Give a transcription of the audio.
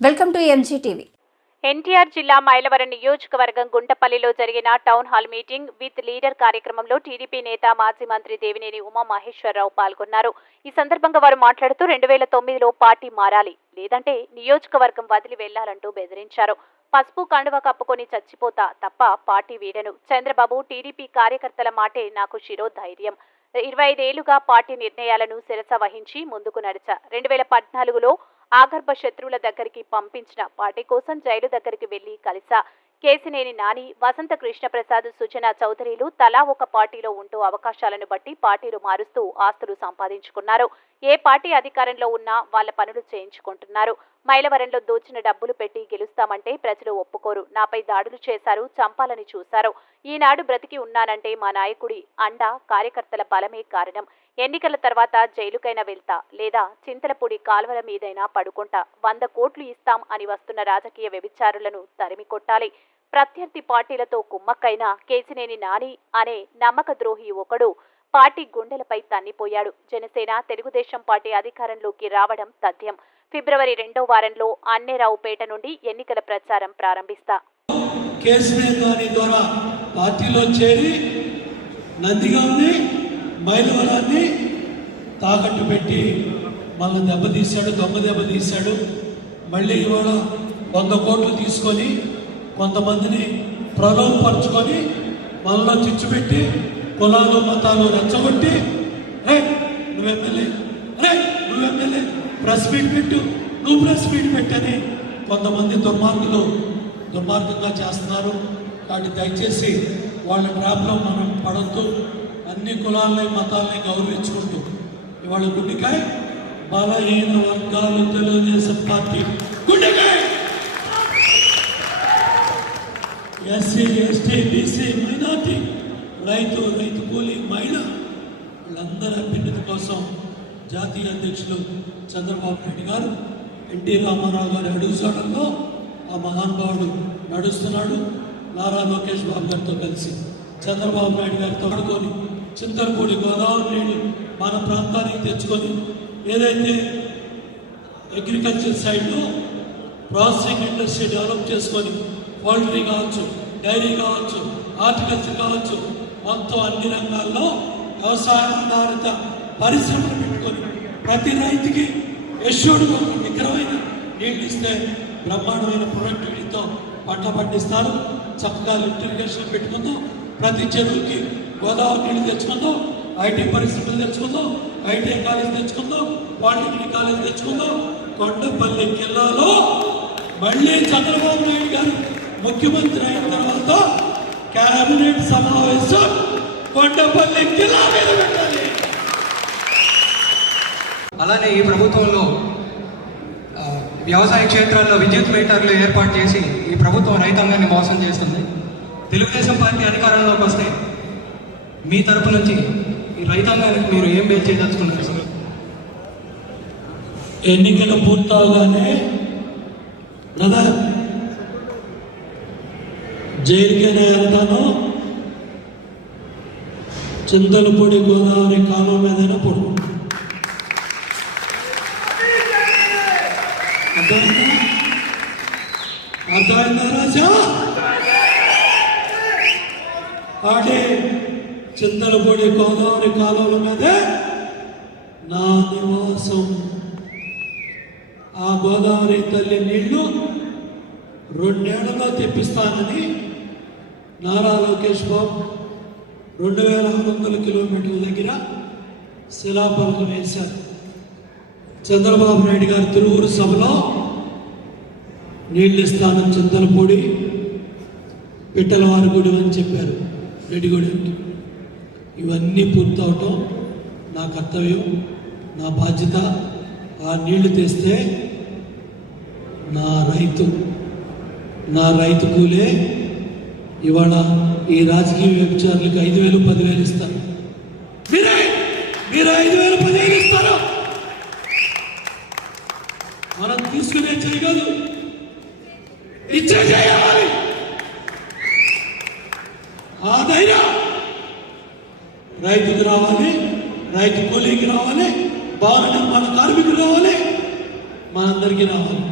Welcome to ఎంజీటీవీ NTR జిల్లా మైలవరం నియోజకవర్గం గుంటపల్లిలో జరిగిన town hall meeting with leader కార్యక్రమంలో టీడీపీ నేత మాజీ మంత్రి దేవినేని ఉమా మహేశ్వరరావు పాల్గొన్నారు. ఈ సందర్భంగా వారు మాట్లాడుతూ రెండు వేల తొమ్మిదిలో పార్టీ మారాలి లేదంటే నియోజకవర్గం వదిలి వెళ్ళాలంటూ బెదిరించారు. పసుపు కండువ కప్పుకొని చచ్చిపోతా తప్ప పార్టీ వీడను. చంద్రబాబు టీడీపీ కార్యకర్తల మాటే నాకు శిరోధైర్యం. ఇరవై ఐదేళ్ళుగా పార్టీ నిర్ణయాలను శిరస వహించి ముందుకు నడిచా. రెండు వేల పద్నాలుగులో ఆగర్భ శత్రువుల దగ్గరికి పంపించిన పార్టీ కోసం జైలు దగ్గరికి వెళ్ళి కలిసా. కేసినేని నాని వసంత కృష్ణప్రసాద్ సుజనా చౌదరిలు తలా ఒక పార్టీలో ఉంటూ అవకాశాలను బట్టి పార్టీలు మారుస్తూ ఆస్తులు సంపాదించుకున్నారు. ఏ పార్టీ అధికారంలో ఉన్నా వాళ్ళ పనులు చేయించుకుంటున్నారు. మైలవరంలో దోచిన డబ్బులు పెట్టి గెలుస్తామంటే ప్రజలు ఒప్పుకోరు. నాపై దాడులు చేశారు చంపాలని చూశారు. ఈనాడు బ్రతికి ఉన్నానంటే మా నాయకుడి అండ కార్యకర్తల బలమే కారణం. ఎన్నికల తర్వాత జైలుకైనా వెళ్తా లేదా చింతలపూడి కాల్వల మీదైనా పడుకుంటా వంద కోట్లు ఇస్తాం అని వస్తున్న రాజకీయ వ్యభిచారులను తరిమి కొట్టాలి. ప్రత్యర్థి పార్టీలతో కుమ్మక్కైన కేసినేని నాని అనే నమ్మక ద్రోహి ఒకడు పార్టీ గుండెలపై తన్నిపోయాడు. జనసేన తెలుగుదేశం పార్టీ అధికారంలోకి రావడం తథ్యం. ఫిబ్రవరి రెండో వారంలో అన్నేరావుపేట నుండి ఎన్నికల ప్రచారం ప్రారంభిస్తా. ద్వారా పార్టీలో చేరి నందిగాన్ని మైలవరాన్ని తాకట్టు పెట్టి మళ్ళీ దెబ్బతీశాడు దొంగ దెబ్బతీశాడు మళ్ళీ ఇవాళ వంద కోట్లు తీసుకొని కొంతమందిని ప్రలోభపరుచుకొని మనలో చిచ్చు పెట్టి కులాలు మతాలు రెచ్చగొట్టి రే నువ్వు ఎమ్మెల్యే రే నువ్వు ఎమ్మెల్యే ప్రెస్ మీట్ పెట్టు నువ్వు ప్రెస్ మీట్ పెట్టని కొంతమంది దుర్మార్గులు దుర్మార్గంగా చేస్తున్నారు. కాబట్టి దయచేసి వాళ్ళ ట్రాప్లో మనం పడద్దు. అన్ని కులాలని మతాలని గౌరవించుకుంటూ ఇవాళ గుండెకాయ బలహీన వర్గాలు తెలుగుదేశం పార్టీ గుండెకాయ! ఎస్సీ ఎస్టీ బీసీ మైనార్టీ రైతు రైతు కూలి మహిళ వాళ్ళందరి అభ్యున్నతి కోసం జాతీయ అధ్యక్షులు చంద్రబాబు నాయుడు గారు ఎన్టీ రామారావు గారి అడుగుసాడంలో ఆ మహానుభావుడు నడుస్తున్నాడు. నారా లోకేష్ బాబు గారితో కలిసి చంద్రబాబు నాయుడు గారితో ఆడుకొని చింతలపూడి గోదావరి నీళ్ళు మన ప్రాంతానికి తెచ్చుకొని ఏదైతే అగ్రికల్చర్ సైడ్లో ప్రాసెసింగ్ ఇండస్ట్రీ డెవలప్ చేసుకొని పౌల్ట్రీ కావచ్చు డైరీ కావచ్చు హార్టికల్చర్ కావచ్చు మొత్తం అన్ని రంగాల్లో వ్యవసాయ ఆధారిత పరిశ్రమలు పెట్టుకొని ప్రతి రైతుకి యశ్వరుడు ఒక నికరమైన నీళ్ళు ఇస్తే బ్రహ్మాండమైన ప్రొడక్టివిటీతో పంట పండిస్తారు. చక్కగా లిఫ్ట్ ఇరిగేషన్ పెట్టుకుందాం ప్రతి చెరువుకి గోదావరి నీళ్ళు తెచ్చుకుందాం ఐటీ పరిశ్రమలు తెచ్చుకుందాం ఐటీ కాలేజ్ తెచ్చుకుందాం పాలిటెక్నిక్ కాలేజ్ తెచ్చుకుందాం కొండపల్లి జిల్లాలో మళ్ళీ చంద్రబాబు నాయుడు గారు ముఖ్యమంత్రి అయిన తర్వాత కేబినెట్ సమావేశం కొండపల్లి జిల్లా మీద పెట్టాలి అలానే ఈ ప్రభుత్వంలో వ్యవసాయ క్షేత్రాల్లో విద్యుత్ మీటర్లు ఏర్పాటు చేసి ఈ ప్రభుత్వం రైతాంగాన్ని మోసం చేస్తుంది. తెలుగుదేశం పార్టీ అధికారంలోకి వస్తే మీ తరపు నుంచి ఈ రైతాంగానికి మీరు ఏం మేలు చేయదలుచుకున్నారు సార్? ఎన్నికలు పూర్తవగానే బ్రదర్ జైలుకైనా వెళ్తాను చింతలపూడి గోదావరి కాలం మీదైనా పడుకుంటాను అర్థమైందా? రాజా? ఆడే చింతలపూడి గోదావరి కాలువల మీదే నా నివాసం. ఆ గోదావరి తల్లి నీళ్ళు రెండేళ్ళలో తెప్పిస్తానని నారా లోకేష్ బాబు రెండు వేల ఆరు వందల కిలోమీటర్ల దగ్గర శిలాఫలకం వేశారు. చంద్రబాబు నాయుడు గారు తిరువురు సభలో నీళ్ళు ఇస్తాను చింతలపూడి పిట్టలవారి గుడి అని చెప్పారు రెడ్డిగూడెంకి. ఇవన్నీ పూర్తవటం నా కర్తవ్యం నా బాధ్యత. ఆ నీళ్ళు తెస్తే నా రైతు. నా రైతు కూలే ఇవాళ ఈ రాజకీయ వ్యభిచారులకు ఐదు వేలు పదివేలు ఇస్తారు. మీరే మీరు ఐదు వేలు పదివేలు ఇస్తారు? మనం తీసుకునే చేయగలదు ఇచ్చే చేయాలి ఆ ధైర్యం. రైతుకు రావాలి రైతు కూలీకి రావాలి భవన నిర్మాణ కార్మికులు రావాలి మనందరికీ రావాలి.